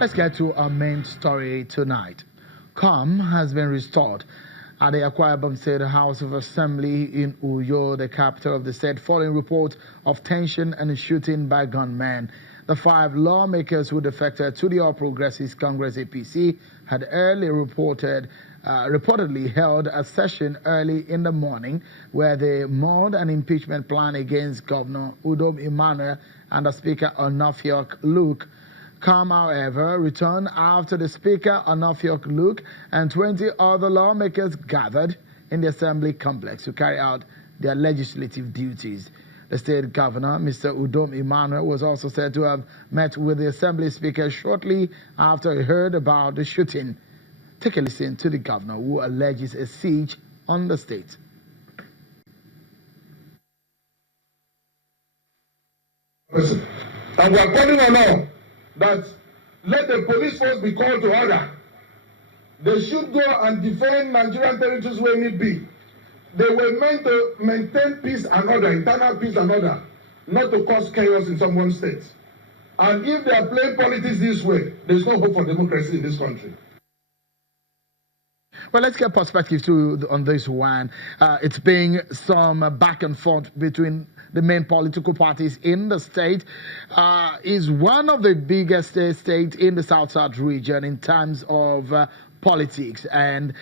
Let's get to our main story tonight. Calm has been restored at the Akwa State House of Assembly in Uyo, the capital of the state, following reports of tension and shooting by gunmen. The 5 lawmakers who defected to the All Progressives Congress APC had reportedly held a session early in the morning where they mourned an impeachment plan against Governor Udom Emmanuel and the Speaker Onofiok Luke. Calm, however, returned after the Speaker Onofiok Luke and 20 other lawmakers gathered in the Assembly complex to carry out their legislative duties. The state governor, Mr. Udom Emmanuel, was also said to have met with the Assembly Speaker shortly after he heard about the shooting. Take a listen to the governor, who alleges a siege on the state. And we are calling on all that let the police force be called to order. They should go and defend Nigerian territories where need be. They were meant to maintain peace and order, internal peace and order, not to cause chaos in someone's state. And if they are playing politics this way, there's no hope for democracy in this country. Well, let's get perspective too on this one. It's been some back and forth between the main political parties in the state. Is one of the biggest states in the South-South region in terms of politics. And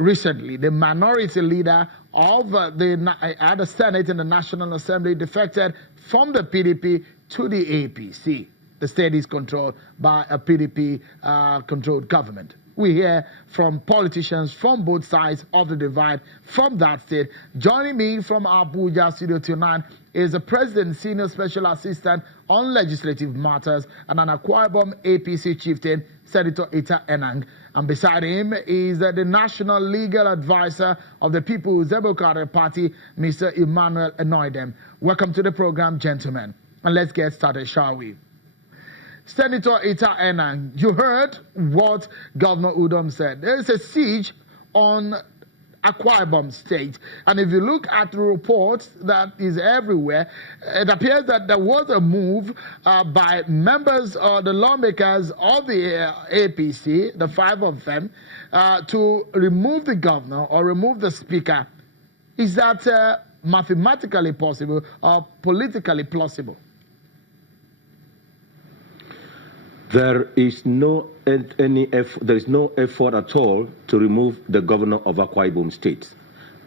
recently, the minority leader of the Senate and the National Assembly defected from the PDP to the APC. The state is controlled by a PDP-controlled government. We hear from politicians from both sides of the divide from that state. Joining me from Abuja Studio tonight is the President's Senior Special Assistant on Legislative Matters and an Akwa Ibom APC chieftain, Senator Ita Enang. And beside him is the National Legal Advisor of the People's Democratic Party, Mr. Emmanuel Enoidem. Welcome to the program, gentlemen. And let's get started, shall we? Senator Ita Enang, you heard what Governor Udom said. There is a siege on Akwa Ibom State. And if you look at the reports that is everywhere, it appears that there was a move by members or the lawmakers of the APC, the 5 of them, to remove the governor or remove the speaker. Is that mathematically possible or politically plausible? There is no effort at all to remove the governor of Akwa Ibom State.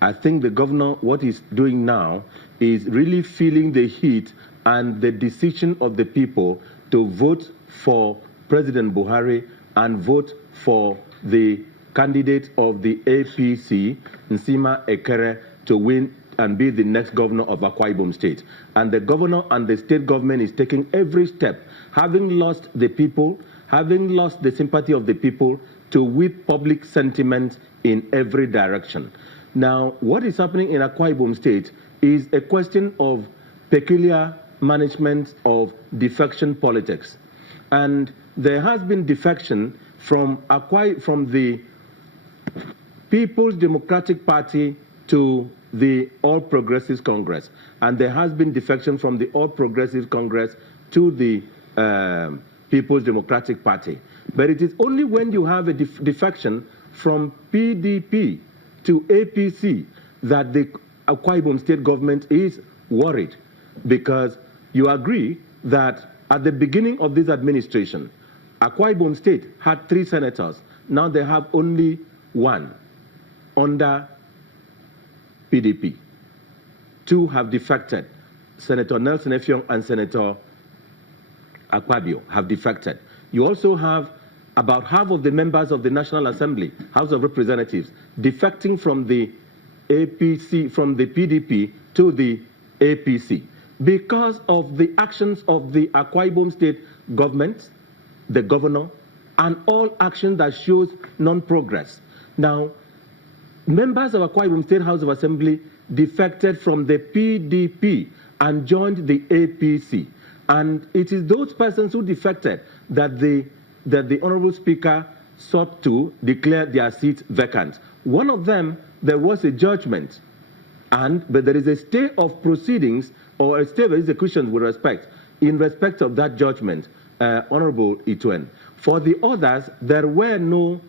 I think the governor, what he's doing now, is really feeling the heat and the decision of the people to vote for President Buhari and vote for the candidate of the APC, Nsima Ekere, to win and be the next governor of Akwa Ibom State. And the governor and the state government is taking every step, having lost the people, having lost the sympathy of the people, to whip public sentiment in every direction. Now, what is happening in Akwa Ibom State is a question of peculiar management of defection politics. And there has been defection from the People's Democratic Party to the All Progressives Congress, and there has been defection from the All Progressives Congress to the People's Democratic Party. But it is only when you have a defection from PDP to APC that the Akwa Ibom State government is worried, because you agree that at the beginning of this administration, Akwa Ibom State had 3 senators. Now they have only 1 under PDP. 2 have defected. Senator Nelson Effiong and Senator Akpabio have defected. You also have about half of the members of the National Assembly, House of Representatives, defecting from the APC, from the PDP to the APC, because of the actions of the Akwa Ibom State government, the governor, and all action that shows non-progress. Now, members of Akwa Ibom State House of Assembly defected from the PDP and joined the APC. And it is those persons who defected that the Honorable Speaker sought to declare their seats vacant. One of them, there was a judgment, but there is a stay of proceedings or a stay of execution with respect, in respect of that judgment. Honorable Pt.1. For the others, there were no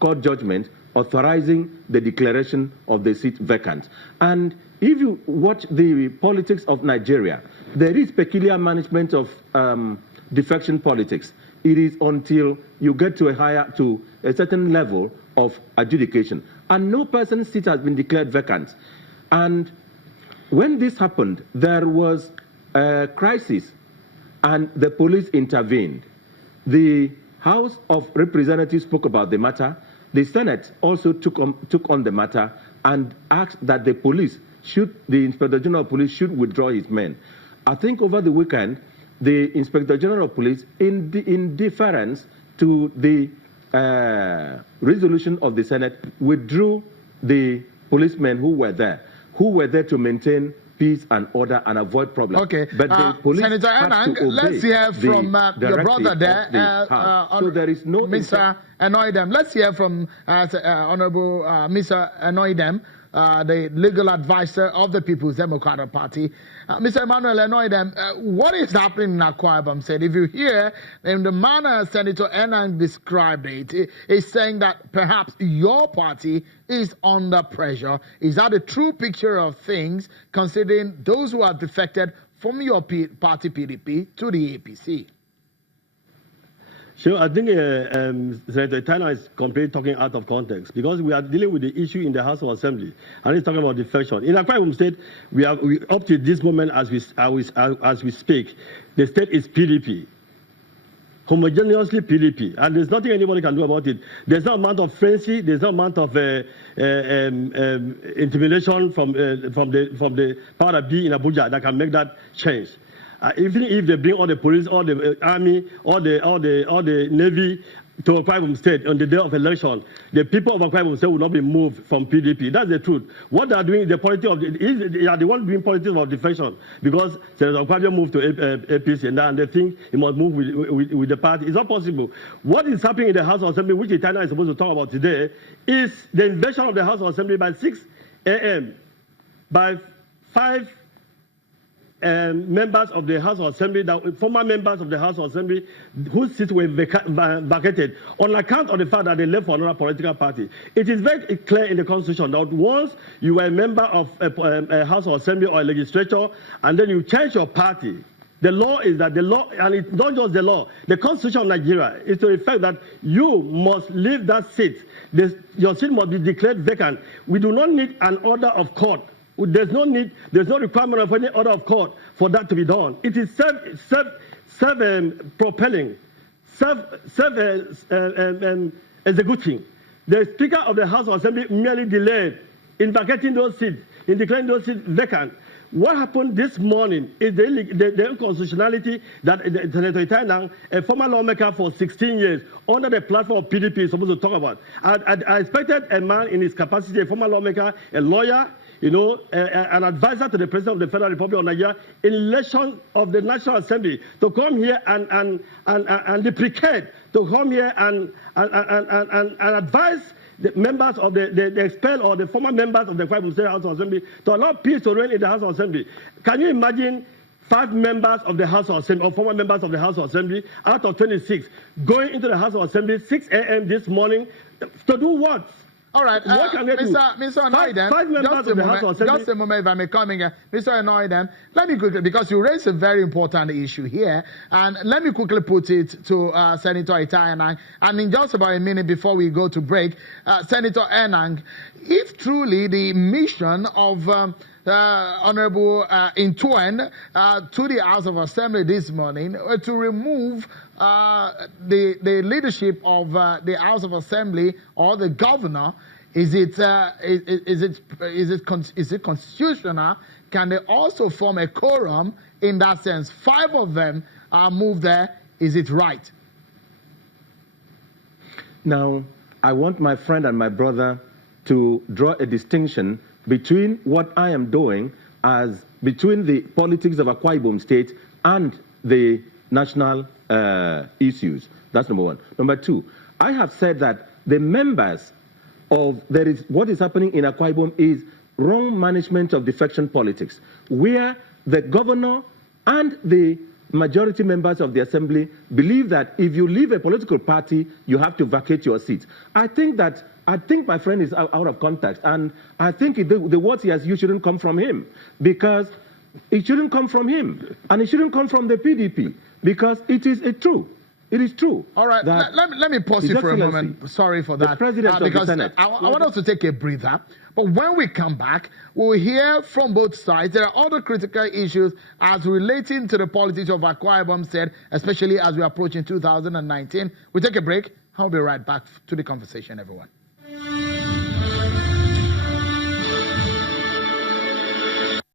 court judgment authorizing the declaration of the seat vacant. And if you watch the politics of Nigeria, there is peculiar management of defection politics. It is until you get to a certain level of adjudication, and no person's seat has been declared vacant. And when this happened, there was a crisis, and the police intervened. The House of Representatives spoke about the matter. The Senate also took on the matter and asked that the Inspector General of Police should withdraw his men. I think over the weekend, the Inspector General of Police, in deference to the resolution of the Senate, withdrew the policemen who were there to maintain peace and order and avoid problems. Okay, but the police Senator Enang, let's hear from your brother there. So there is no Mr. Anoidem. Let's hear from Honorable Mr. Anoidem, the legal advisor of the People's Democratic Party. Mr. Emmanuel Anoidem, what is happening in Akwa Ibom State? If you hear in the manner Senator Enang described it, is saying that perhaps your party is under pressure. Is that a true picture of things, considering those who have defected from your party PDP to the APC? Sure, I think Senator Itana is completely talking out of context, because we are dealing with the issue in the House of Assembly, and he's talking about defection. In Akwa Ibom State, we up to this moment as we speak, the state is PDP, homogeneously PDP, and there's nothing anybody can do about it. There's no amount of frenzy, there's no amount of intimidation from the power B in Abuja that can make that change. Even if they bring all the police, all the army, all the navy to Akwa Ibom State on the day of election, the people of Akwa Ibom State will not be moved from PDP. That's the truth. What they are doing, the politics of they are the one doing politics of defection, because Senator Akwa moved to APC and they think he must move with the party. It's not possible. What is happening in the House of Assembly, which Itana is supposed to talk about today, is the invasion of the House of Assembly by 6 a.m. by 5 members of the House of Assembly, former members of the House of Assembly, whose seats were vacated on account of the fact that they left for another political party. It is very clear in the Constitution that once you are a member of a House of Assembly or a legislature, and then you change your party, the law is that the law, and it's not just the law, the Constitution of Nigeria is to the effect that you must leave that seat. Your seat must be declared vacant. We do not need an order of court. There's no requirement of any order of court for that to be done. It is self-propelling, executing. The Speaker of the House of Assembly merely delayed in vacating those seats, in declaring those seats vacant. What happened this morning is the unconstitutionality that Senator Itana, a former lawmaker for 16 years, under the platform of PDP, is supposed to talk about. I expected a man in his capacity, a former lawmaker, a lawyer, an advisor to the President of the Federal Republic of Nigeria in election of the National Assembly, to come here and deprecate, to come here and advise the members of the expelled or the former members of the Akwa Ibom State House of Assembly to allow peace to reign in the House of Assembly. Can you imagine 5 members of the House of Assembly, or former members of the House of Assembly, out of 26, going into the House of Assembly 6 a.m. this morning to do what? All right, what can they do? Mr. Anoidem, five members of the House of Assembly. Just a moment, if I may come in. Mr. Anoidem, let me quickly, because you raised a very important issue here, and let me quickly put it to Senator Enang. And in just about a minute before we go to break, Senator Enang, if truly the mission of Honorable Pt.1 to the House of Assembly this morning to remove the leadership of the House of Assembly or the governor, is it constitutional? Can they also form a quorum in that sense? 5 of them are moved there. Is it right? Now, I want my friend and my brother to draw a distinction between what I am doing as between the politics of Akwa Ibom State and the national issues. That's number one. Number two, I have said that the members of what is happening in Akwa Ibom is wrong management of defection politics, where the governor and the majority members of the assembly believe that if you leave a political party, you have to vacate your seat. I think my friend is out of context, and I think the words he has used shouldn't come from him, because it shouldn't come from him, and it shouldn't come from the PDP, because it is true. It is true. All right, let me pause you for a moment. Sorry for that. The President of the Senate. I want us to take a breather. But when we come back, we'll hear from both sides. There are other critical issues as relating to the politics of Akwa Ibom State, especially as we approach in 2019. We'll take a break. I'll be right back to the conversation, everyone.